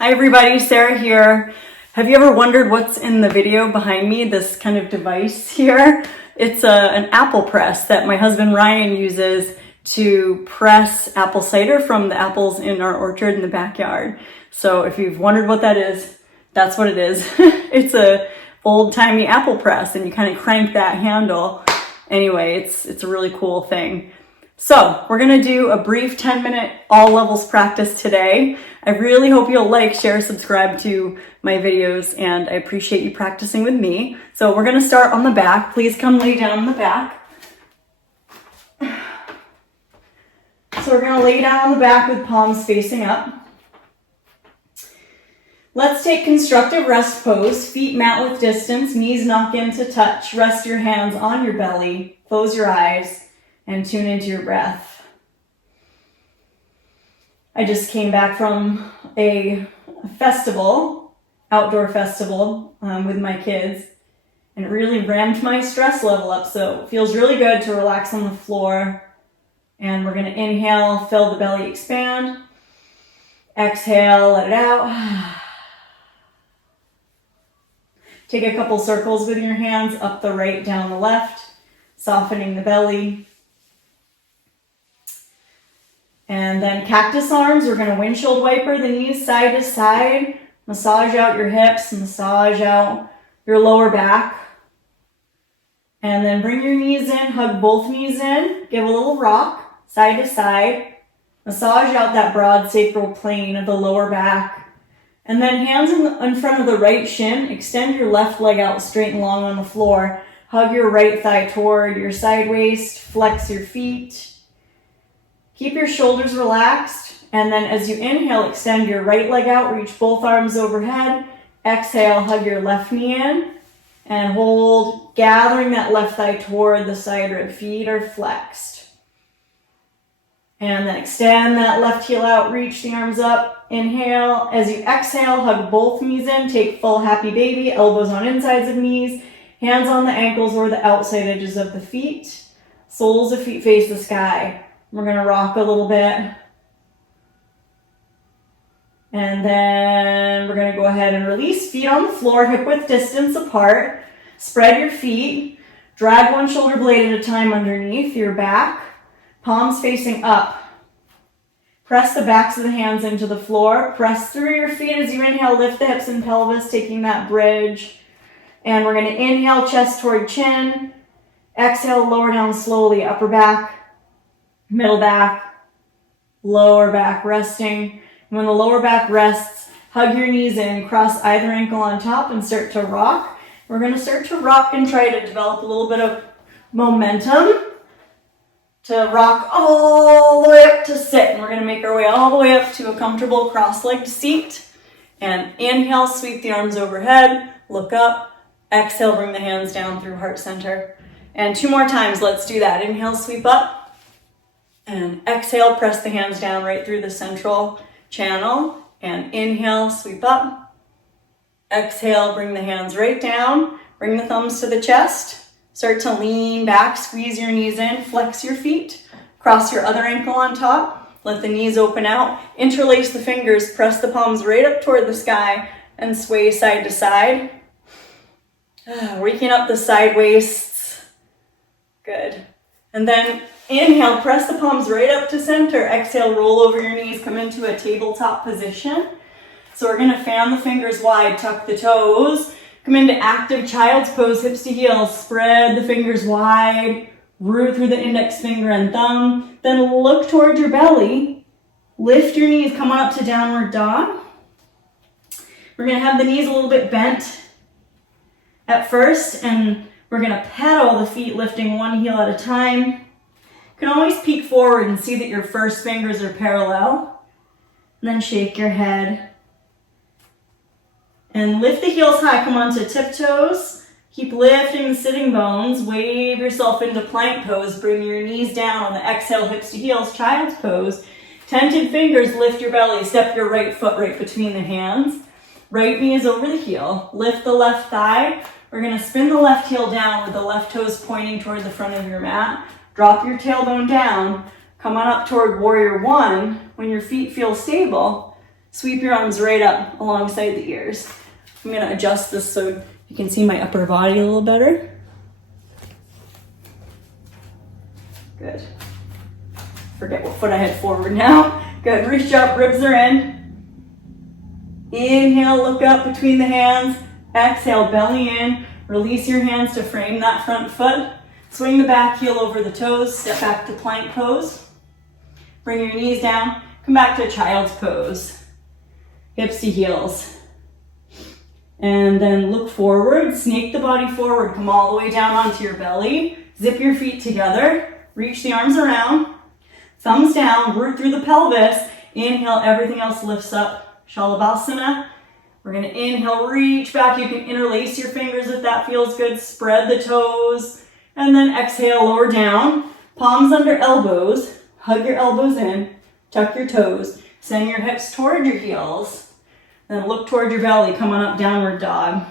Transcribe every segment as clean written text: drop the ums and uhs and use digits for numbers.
Hi everybody, Sarah here. Have you ever wondered what's in the video behind me, this kind of device here? It's an apple press that my husband Ryan uses to press apple cider from the apples in our orchard in the backyard. So if you've wondered what that is, that's what it is. It's a old-timey apple press and you kind of crank that handle. Anyway, it's a really cool thing. So we're gonna do a brief 10-minute all levels practice today. I really hope you'll like, share, subscribe to my videos, and I appreciate you practicing with me. So we're gonna start on the back. Please come lay down on the back. So we're gonna lay down on the back with palms facing up. Let's take constructive rest pose, feet mat width distance, knees knock in to touch. Rest your hands on your belly, close your eyes, and tune into your breath. I just came back from a festival, outdoor festival with my kids, and it really ramped my stress level up, so it feels really good to relax on the floor. And we're gonna inhale, fill the belly, expand. Exhale, let it out. Take a couple circles with your hands, up the right, down the left, softening the belly. And then cactus arms, we're gonna windshield wiper the knees side to side, massage out your hips, massage out your lower back. And then bring your knees in, hug both knees in, give a little rock, side to side. Massage out that broad sacral plane of the lower back. And then hands in front of the right shin, extend your left leg out straight and long on the floor. Hug your right thigh toward your side waist, flex your feet. Keep your shoulders relaxed, and then as you inhale, extend your right leg out, reach both arms overhead. Exhale, hug your left knee in, and hold, gathering that left thigh toward the side rib. Feet are flexed. And then extend that left heel out, reach the arms up, inhale. As you exhale, hug both knees in, take full happy baby, elbows on insides of knees, hands on the ankles or the outside edges of the feet. Soles of feet face the sky. We're gonna rock a little bit. And then we're gonna go ahead and release. Feet on the floor, hip width distance apart. Spread your feet. Drag one shoulder blade at a time underneath your back. Palms facing up. Press the backs of the hands into the floor. Press through your feet as you inhale, lift the hips and pelvis, taking that bridge. And we're gonna inhale, chest toward chin. Exhale, lower down slowly, upper back. Middle back, lower back resting. When the lower back rests, hug your knees in, cross either ankle on top and start to rock. We're gonna start to rock and try to develop a little bit of momentum to rock all the way up to sit. And we're gonna make our way all the way up to a comfortable cross-legged seat. And inhale, sweep the arms overhead, look up. Exhale, bring the hands down through heart center. And two more times, let's do that. Inhale, sweep up. And exhale, press the hands down right through the central channel. And inhale, sweep up. Exhale, bring the hands right down. Bring the thumbs to the chest. Start to lean back, squeeze your knees in, flex your feet. Cross your other ankle on top. Let the knees open out. Interlace the fingers, press the palms right up toward the sky and sway side to side. Waking up the side waists. Good. And then inhale, press the palms right up to center. Exhale, roll over your knees, come into a tabletop position. So we're gonna fan the fingers wide, tuck the toes, come into active child's pose, hips to heels, spread the fingers wide, root through the index finger and thumb, then look toward your belly, lift your knees, come on up to downward dog. We're gonna have the knees a little bit bent at first, and we're gonna pedal the feet, lifting one heel at a time. You can always peek forward and see that your first fingers are parallel. And then shake your head. And lift the heels high, come onto tiptoes. Keep lifting the sitting bones. Wave yourself into plank pose. Bring your knees down on the exhale, hips to heels, child's pose. Tented fingers, lift your belly. Step your right foot right between the hands. Right knee is over the heel. Lift the left thigh. We're gonna spin the left heel down with the left toes pointing toward the front of your mat. Drop your tailbone down. Come on up toward warrior one. When your feet feel stable, Sweep your arms right up alongside the ears. I'm gonna adjust this so you can see my upper body a little better. Good. Forget what foot I had forward now. Good, reach up, ribs are in. Inhale, look up between the hands. Exhale, belly in. Release your hands to frame that front foot. Swing the back heel over the toes, step back to plank pose. Bring your knees down, come back to child's pose. Hips to heels. And then look forward, snake the body forward, come all the way down onto your belly. Zip your feet together, reach the arms around. Thumbs down, root through the pelvis. Inhale, everything else lifts up. Shalabhasana. We're gonna inhale, reach back. You can interlace your fingers if that feels good. Spread the toes. And then exhale, lower down. Palms under elbows. Hug your elbows in. Tuck your toes. Send your hips toward your heels. Then look toward your belly. Come on up, downward dog.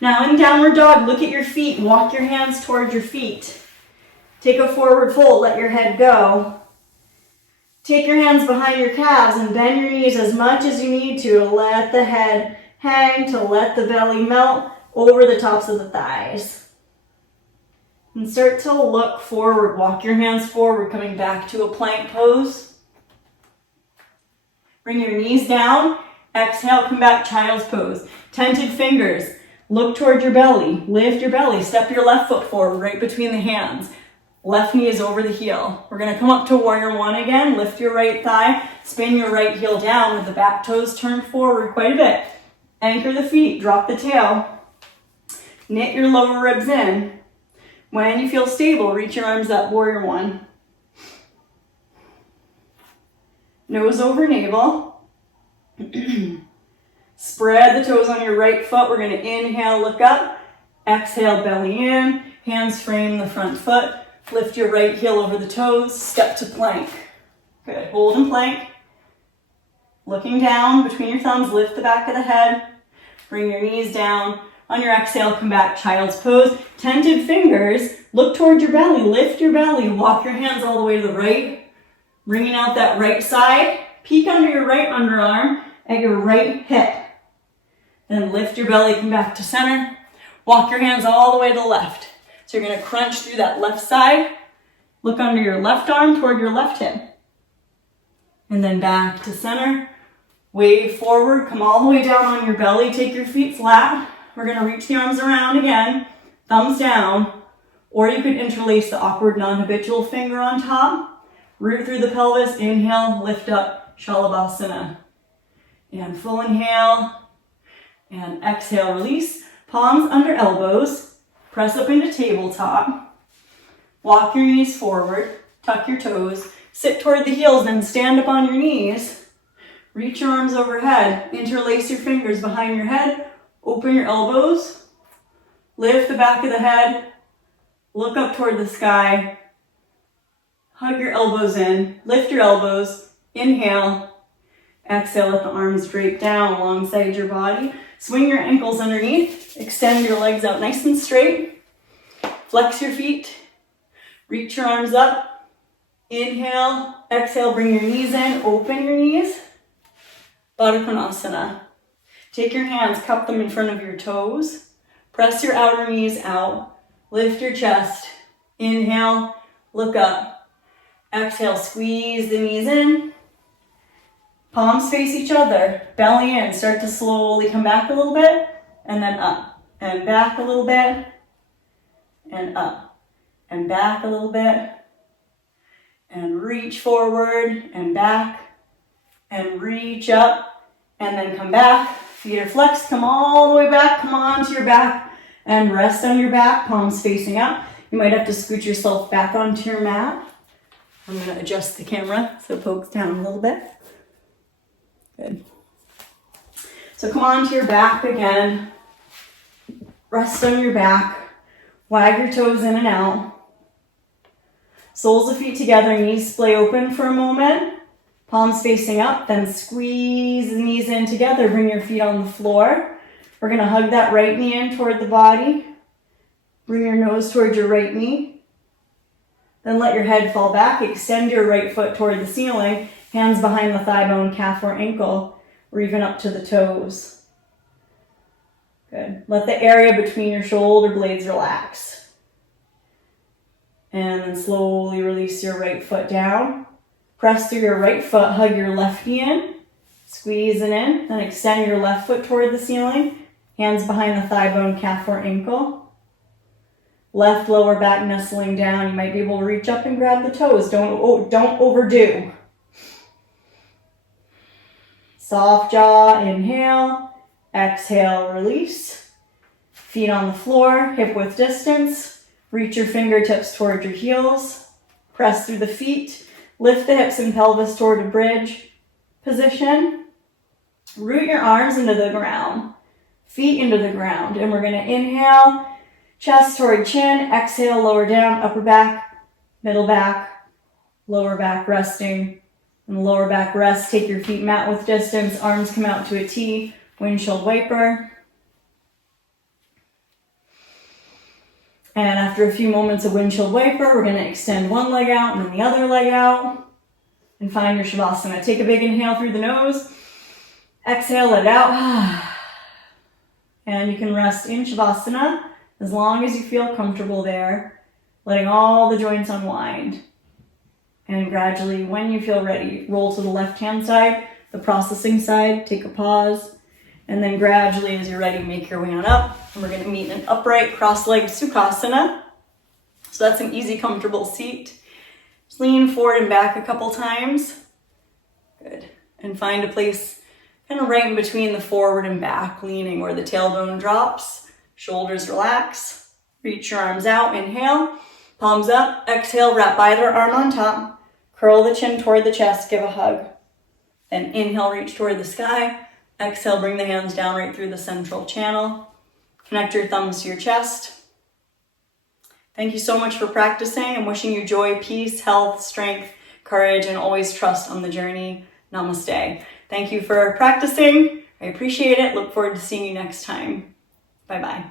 Now in downward dog, look at your feet. Walk your hands toward your feet. Take a forward fold, let your head go. Take your hands behind your calves and bend your knees as much as you need to let the head hang, to let the belly melt over the tops of the thighs. And start to look forward. Walk your hands forward, coming back to a plank pose. Bring your knees down. Exhale, come back, child's pose. Tented fingers. Look toward your belly. Lift your belly. Step your left foot forward, right between the hands. Left knee is over the heel. We're gonna come up to warrior one again. Lift your right thigh, spin your right heel down with the back toes turned forward quite a bit. Anchor the feet, drop the tail. Knit your lower ribs in. When you feel stable, reach your arms up, warrior one. Nose over navel. Spread the toes on your right foot. We're gonna inhale, look up. Exhale, belly in. Hands frame the front foot. Lift your right heel over the toes, step to plank. Good, hold in plank. Looking down between your thumbs, lift the back of the head. Bring your knees down. On your exhale, come back, child's pose. Tented fingers, look toward your belly, lift your belly. Walk your hands all the way to the right. Bringing out that right side. Peek under your right underarm at your right hip. Then lift your belly, come back to center. Walk your hands all the way to the left. So you're gonna crunch through that left side, look under your left arm toward your left hip. And then back to center, wave forward, come all the way down on your belly, take your feet flat. We're gonna reach the arms around again, thumbs down, or you could interlace the awkward non-habitual finger on top, root through the pelvis, inhale, lift up, Shalabhasana. And full inhale, and exhale, release, palms under elbows. Press up into tabletop. Walk your knees forward. Tuck your toes. Sit toward the heels, then stand up on your knees. Reach your arms overhead. Interlace your fingers behind your head. Open your elbows. Lift the back of the head. Look up toward the sky. Hug your elbows in. Lift your elbows. Inhale. Exhale, let the arms drape down alongside your body. Swing your ankles underneath. Extend your legs out nice and straight. Flex your feet. Reach your arms up. Inhale. Exhale, bring your knees in. Open your knees. Baddha Konasana. Take your hands, cup them in front of your toes. Press your outer knees out. Lift your chest. Inhale. Look up. Exhale, squeeze the knees in. Palms face each other, belly in. Start to slowly come back a little bit, and then up, and back a little bit, and up, and back a little bit, and reach forward, and back, and reach up, and then come back. Feet are flexed, come all the way back, come onto your back, and rest on your back, palms facing up. You might have to scoot yourself back onto your mat. I'm gonna adjust the camera so it pokes down a little bit. Good. So come onto your back again. Rest on your back. Wag your toes in and out. Soles of feet together, knees splay open for a moment. Palms facing up, then squeeze the knees in together. Bring your feet on the floor. We're gonna hug that right knee in toward the body. Bring your nose toward your right knee. Then let your head fall back. Extend your right foot toward the ceiling. Hands behind the thigh bone, calf or ankle, or even up to the toes. Good. Let the area between your shoulder blades relax. And then slowly release your right foot down. Press through your right foot, hug your left knee in. Squeeze it in, then extend your left foot toward the ceiling. Hands behind the thigh bone, calf or ankle. Left lower back nestling down. You might be able to reach up and grab the toes. Don't overdo. Soft jaw, inhale. Exhale, release. Feet on the floor, hip width distance. Reach your fingertips toward your heels. Press through the feet. Lift the hips and pelvis toward a bridge position. Root your arms into the ground. Feet into the ground. And we're going to inhale, chest toward chin. Exhale, lower down, upper back, middle back, lower back resting. And lower back rest. Take your feet mat width distance. Arms come out to a T. Windshield wiper. And after a few moments of windshield wiper, we're going to extend one leg out and then the other leg out. And find your Shavasana. Take a big inhale through the nose. Exhale, let it out. And you can rest in Shavasana as long as you feel comfortable there, letting all the joints unwind. And gradually, when you feel ready, roll to the left-hand side, the processing side, take a pause. And then gradually, as you're ready, make your way on up. And we're going to meet in an upright cross-legged Sukhasana. So that's an easy, comfortable seat. Just lean forward and back a couple times. Good. And find a place kind of right in between the forward and back, leaning where the tailbone drops. Shoulders relax. Reach your arms out. Inhale. Palms up. Exhale. Wrap either arm on top. Curl the chin toward the chest. Give a hug. Then inhale. Reach toward the sky. Exhale. Bring the hands down right through the central channel. Connect your thumbs to your chest. Thank you so much for practicing. I'm wishing you joy, peace, health, strength, courage, and always trust on the journey. Namaste. Thank you for practicing. I appreciate it. Look forward to seeing you next time. Bye-bye.